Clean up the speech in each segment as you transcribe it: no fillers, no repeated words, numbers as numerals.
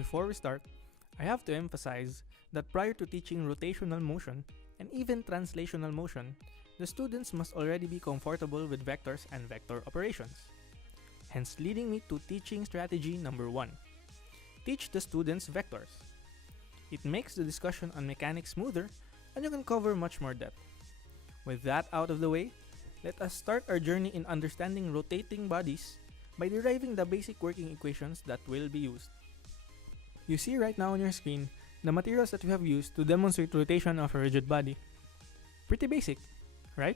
Before we start, I have to emphasize that prior to teaching rotational motion and even translational motion, the students must already be comfortable with vectors and vector operations. Hence leading me to teaching strategy number 1. Teach the students vectors. It makes the discussion on mechanics smoother and you can cover much more depth. With that out of the way, let us start our journey in understanding rotating bodies by deriving the basic working equations that will be used. You see right now on your screen the materials that we have used to demonstrate rotation of a rigid body. Pretty basic, right?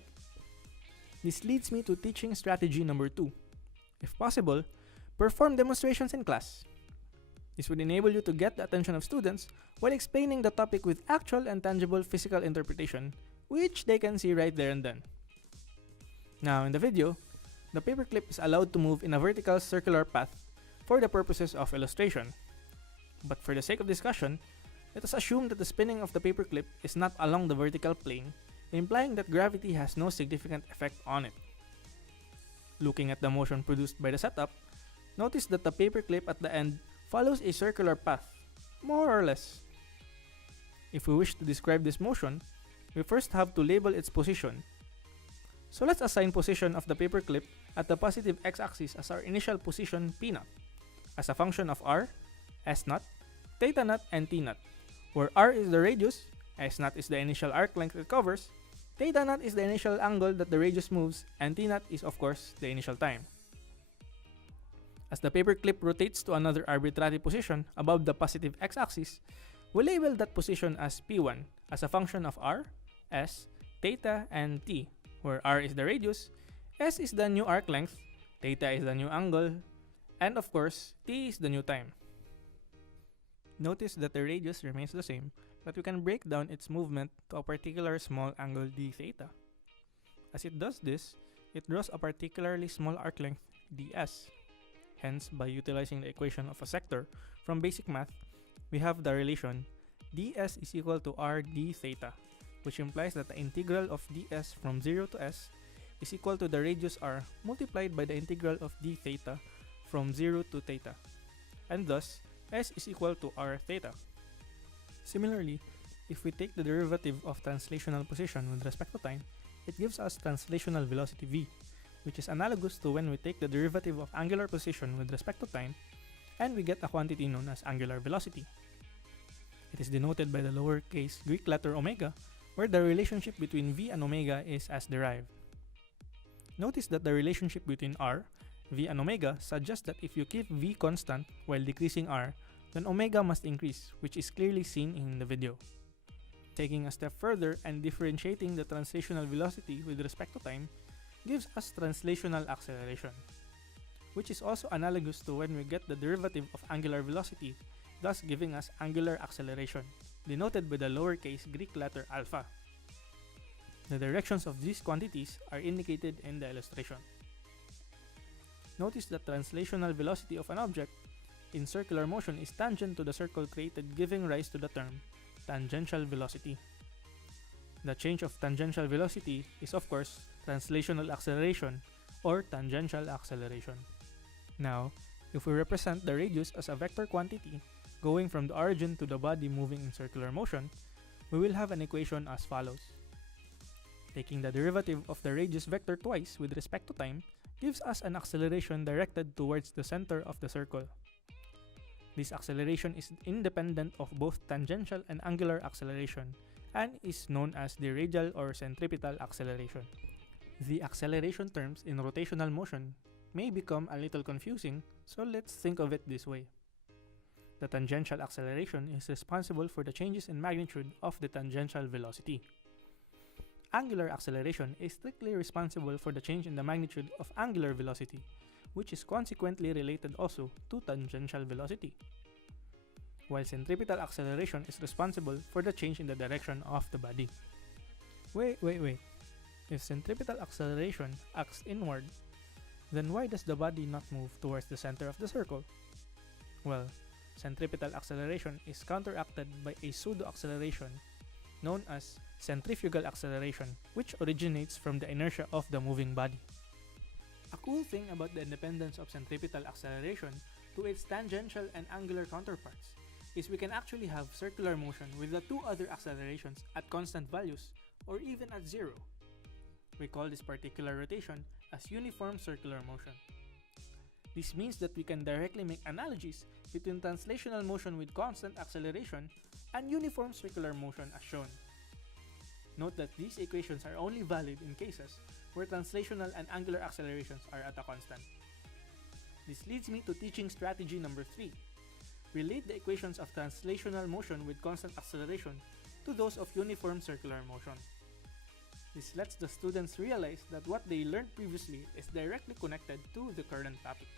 This leads me to teaching strategy number 2. If possible, perform demonstrations in class. This would enable you to get the attention of students while explaining the topic with actual and tangible physical interpretation, which they can see right there and then. Now in the video, the paperclip is allowed to move in a vertical circular path for the purposes of illustration. But for the sake of discussion, let us assume that the spinning of the paperclip is not along the vertical plane, implying that gravity has no significant effect on it. Looking at the motion produced by the setup, notice that the paperclip at the end follows a circular path, more or less. If we wish to describe this motion, we first have to label its position. So let's assign position of the paperclip at the positive x-axis as our initial position p0, as a function of r, s0, θ0, and t0, where r is the radius, s0 is the initial arc length it covers, θ0 is the initial angle that the radius moves, and t0 is of course the initial time. As the paperclip rotates to another arbitrary position above the positive x-axis, we label that position as p1 as a function of r, s, θ, and t, where r is the radius, s is the new arc length, θ is the new angle, and of course, t is the new time. Notice that the radius remains the same, but we can break down its movement to a particular small angle dθ. As it does this, it draws a particularly small arc length ds. Hence, by utilizing the equation of a sector from basic math, we have the relation ds is equal to r dθ, which implies that the integral of ds from 0 to s is equal to the radius r multiplied by the integral of dθ from 0 to θ, and thus s is equal to r θ. Similarly, if we take the derivative of translational position with respect to time, it gives us translational velocity v, which is analogous to when we take the derivative of angular position with respect to time, and we get a quantity known as angular velocity. It is denoted by the lowercase Greek letter omega, where the relationship between v and omega is as derived. Notice that the relationship between r, v, and omega suggests that if you keep v constant while decreasing r, then omega must increase, which is clearly seen in the video. Taking a step further and differentiating the translational velocity with respect to time gives us translational acceleration, which is also analogous to when we get the derivative of angular velocity, thus giving us angular acceleration, denoted by the lowercase Greek letter alpha. The directions of these quantities are indicated in the illustration. Notice that translational velocity of an object in circular motion is tangent to the circle created, giving rise to the term tangential velocity. The change of tangential velocity is of course translational acceleration or tangential acceleration. Now, if we represent the radius as a vector quantity going from the origin to the body moving in circular motion, we will have an equation as follows. Taking the derivative of the radius vector twice with respect to time gives us an acceleration directed towards the center of the circle. This acceleration is independent of both tangential and angular acceleration and is known as the radial or centripetal acceleration. The acceleration terms in rotational motion may become a little confusing, so let's think of it this way. The tangential acceleration is responsible for the changes in magnitude of the tangential velocity. Angular acceleration is strictly responsible for the change in the magnitude of angular velocity, which is consequently related also to tangential velocity. While centripetal acceleration is responsible for the change in the direction of the body. Wait. If centripetal acceleration acts inward, then why does the body not move towards the center of the circle? Well, centripetal acceleration is counteracted by a pseudo-acceleration known as centrifugal acceleration, which originates from the inertia of the moving body. A cool thing about the independence of centripetal acceleration to its tangential and angular counterparts is we can actually have circular motion with the two other accelerations at constant values or even at zero. We call this particular rotation as uniform circular motion. This means that we can directly make analogies between translational motion with constant acceleration and uniform circular motion as shown. Note that these equations are only valid in cases where translational and angular accelerations are at a constant. This leads me to teaching strategy number 3. Relate the equations of translational motion with constant acceleration to those of uniform circular motion. This lets the students realize that what they learned previously is directly connected to the current topic.